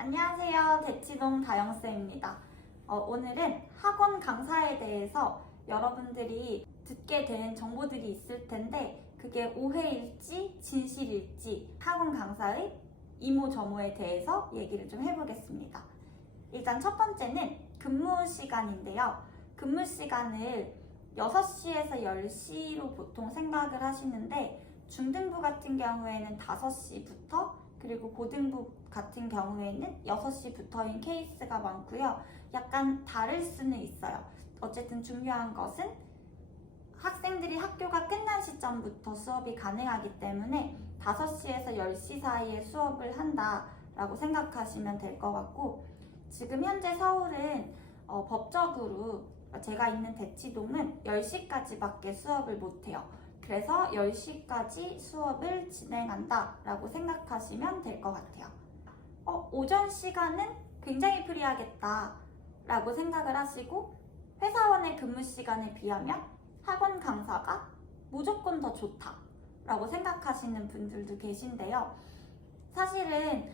안녕하세요. 대치동 다영쌤입니다. 오늘은 학원 강사에 대해서 여러분들이 듣게 된 정보들이 있을 텐데 그게 오해일지 진실일지 학원 강사의 이모저모에 대해서 얘기를 좀 해보겠습니다. 일단 첫 번째는 근무 시간인데요. 근무 시간을 6시에서 10시로 보통 생각을 하시는데 중등부 같은 경우에는 5시부터 그리고 고등부 같은 경우에는 6시부터인 케이스가 많고요. 약간 다를 수는 있어요. 어쨌든 중요한 것은 학생들이 학교가 끝난 시점부터 수업이 가능하기 때문에 5시에서 10시 사이에 수업을 한다라고 생각하시면 될 것 같고, 지금 현재 서울은 법적으로 제가 있는 대치동은 10시까지밖에 수업을 못해요. 그래서 10시까지 수업을 진행한다 라고 생각하시면 될 것 같아요. 오전 시간은 굉장히 프리하겠다 라고 생각을 하시고, 회사원의 근무 시간에 비하면 학원 강사가 무조건 더 좋다 라고 생각하시는 분들도 계신데요. 사실은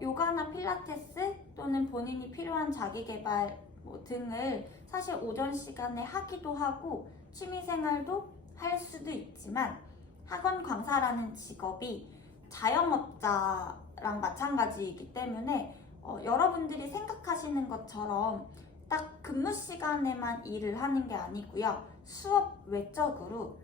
요가나 필라테스 또는 본인이 필요한 자기개발 등을 사실 오전 시간에 하기도 하고 취미생활도 할 수도 있지만, 학원 강사라는 직업이 자영업자랑 마찬가지이기 때문에 여러분들이 생각하시는 것처럼 딱 근무 시간에만 일을 하는 게 아니고요. 수업 외적으로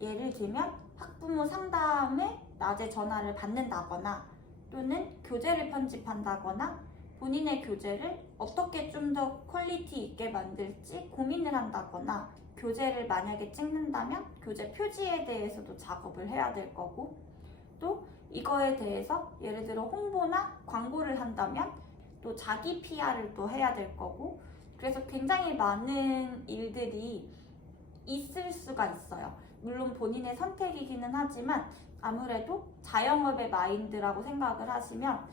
예를 들면 학부모 상담에 낮에 전화를 받는다거나 또는 교재를 편집한다거나 본인의 교재를 어떻게 좀 더 퀄리티 있게 만들지 고민을 한다거나, 교재를 만약에 찍는다면 교재 표지에 대해서도 작업을 해야 될 거고, 또 이거에 대해서 예를 들어 홍보나 광고를 한다면 또 자기 PR을 또 해야 될 거고, 그래서 굉장히 많은 일들이 있을 수가 있어요. 물론 본인의 선택이기는 하지만 아무래도 자영업의 마인드라고 생각을 하시면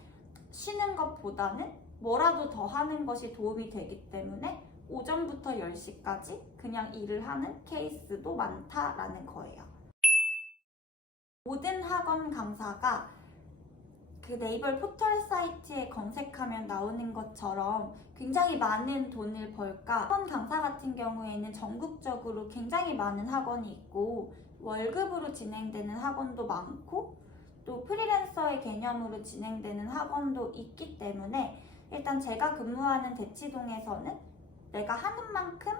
쉬는 것보다는 뭐라도 더 하는 것이 도움이 되기 때문에 오전부터 10시까지 그냥 일을 하는 케이스도 많다라는 거예요. 모든 학원 강사가 그 네이버 포털 사이트에 검색하면 나오는 것처럼 굉장히 많은 돈을 벌까? 학원 강사 같은 경우에는 전국적으로 굉장히 많은 학원이 있고 월급으로 진행되는 학원도 많고 또 프리랜서의 개념으로 진행되는 학원도 있기 때문에, 일단 제가 근무하는 대치동에서는 내가 하는 만큼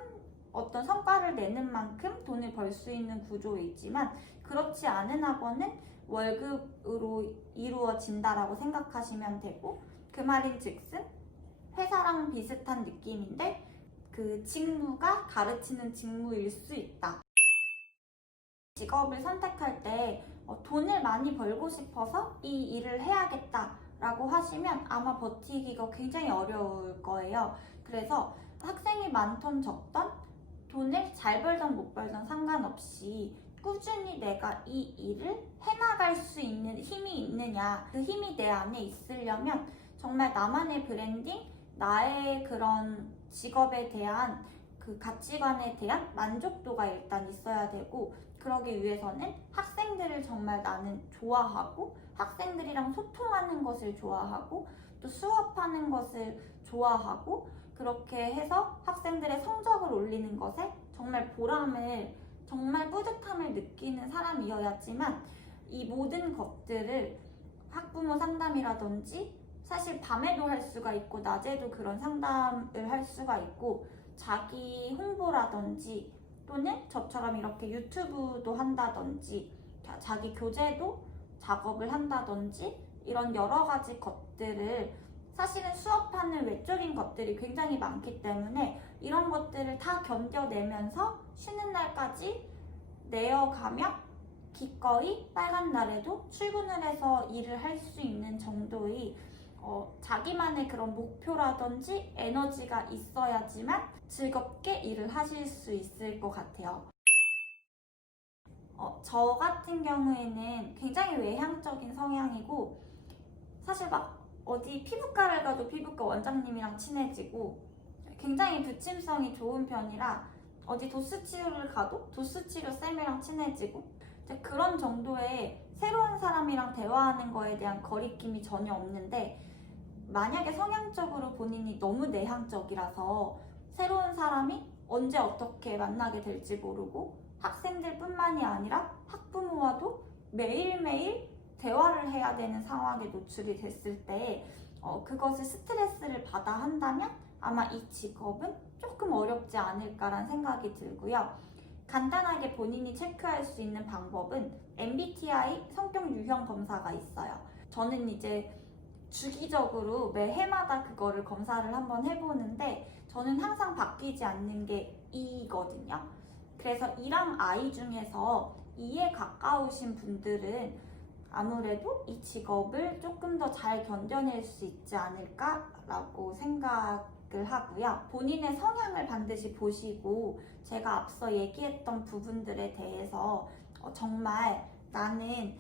어떤 성과를 내는 만큼 돈을 벌 수 있는 구조이지만, 그렇지 않은 학원은 월급으로 이루어진다라고 생각하시면 되고, 그 말인즉슨 회사랑 비슷한 느낌인데 그 직무가 가르치는 직무일 수 있다. 직업을 선택할 때 돈을 많이 벌고 싶어서 이 일을 해야겠다라고 하시면 아마 버티기가 굉장히 어려울 거예요. 그래서 학생이 많던 적던 돈을 잘 벌던 못 벌던 상관없이 꾸준히 내가 이 일을 해나갈 수 있는 힘이 있느냐, 그 힘이 내 안에 있으려면 정말 나만의 브랜딩, 나의 그런 직업에 대한 그 가치관에 대한 만족도가 일단 있어야 되고, 그러기 위해서는 학생들을 정말 나는 좋아하고 학생들이랑 소통하는 것을 좋아하고 또 수업하는 것을 좋아하고, 그렇게 해서 학생들의 성적을 올리는 것에 정말 보람을, 정말 뿌듯함을 느끼는 사람이어야지만 이 모든 것들을 학부모 상담이라든지, 사실 밤에도 할 수가 있고 낮에도 그런 상담을 할 수가 있고, 자기 홍보라든지 또는 저처럼 이렇게 유튜브도 한다든지 자기 교재도 작업을 한다든지 이런 여러 가지 것들을, 사실은 수업하는 외적인 것들이 굉장히 많기 때문에 이런 것들을 다 견뎌내면서 쉬는 날까지 내어가며 기꺼이 빨간 날에도 출근을 해서 일을 할 수 있는 정도의 자기만의 그런 목표라든지 에너지가 있어야지만 즐겁게 일을 하실 수 있을 것 같아요. 저 같은 경우에는 굉장히 외향적인 성향이고, 사실 막 어디 피부과를 가도 피부과 원장님이랑 친해지고 굉장히 부침성이 좋은 편이라 어디 도수 치료를 가도 도수 치료 쌤이랑 친해지고, 그런 정도의 새로운 사람이랑 대화하는 거에 대한 거리낌이 전혀 없는데, 만약에 성향적으로 본인이 너무 내향적이라서 새로운 사람이 언제 어떻게 만나게 될지 모르고 학생들뿐만이 아니라 학부모와도 매일매일 대화를 해야 되는 상황에 노출이 됐을 때 그것을 스트레스를 받아 한다면 아마 이 직업은 조금 어렵지 않을까라는 생각이 들고요. 간단하게 본인이 체크할 수 있는 방법은 MBTI 성격 유형 검사가 있어요. 저는 이제 주기적으로 매 해마다 그거를 검사를 한번 해보는데 저는 항상 바뀌지 않는 게 E거든요. 그래서 E랑 I 중에서 E에 가까우신 분들은 아무래도 이 직업을 조금 더 잘 견뎌낼 수 있지 않을까라고 생각을 하고요. 본인의 성향을 반드시 보시고 제가 앞서 얘기했던 부분들에 대해서 정말 나는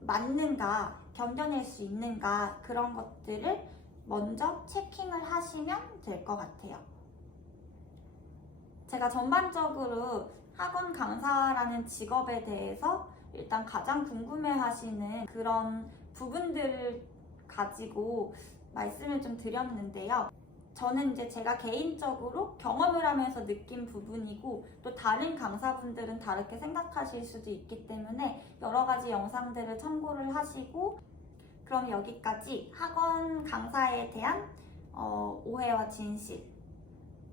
맞는가, 견뎌낼 수 있는가 그런 것들을 먼저 체킹을 하시면 될 것 같아요. 제가 전반적으로 학원 강사라는 직업에 대해서 일단 가장 궁금해 하시는 그런 부분들을 가지고 말씀을 좀 드렸는데요. 저는 이제 제가 개인적으로 경험을 하면서 느낀 부분이고 또 다른 강사분들은 다르게 생각하실 수도 있기 때문에 여러 가지 영상들을 참고를 하시고 그럼 여기까지 학원 강사에 대한 오해와 진실,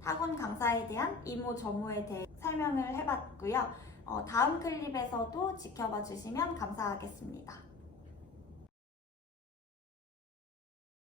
학원 강사에 대한 이모저모에 대해 설명을 해봤고요. 다음 클립에서도 지켜봐 주시면 감사하겠습니다.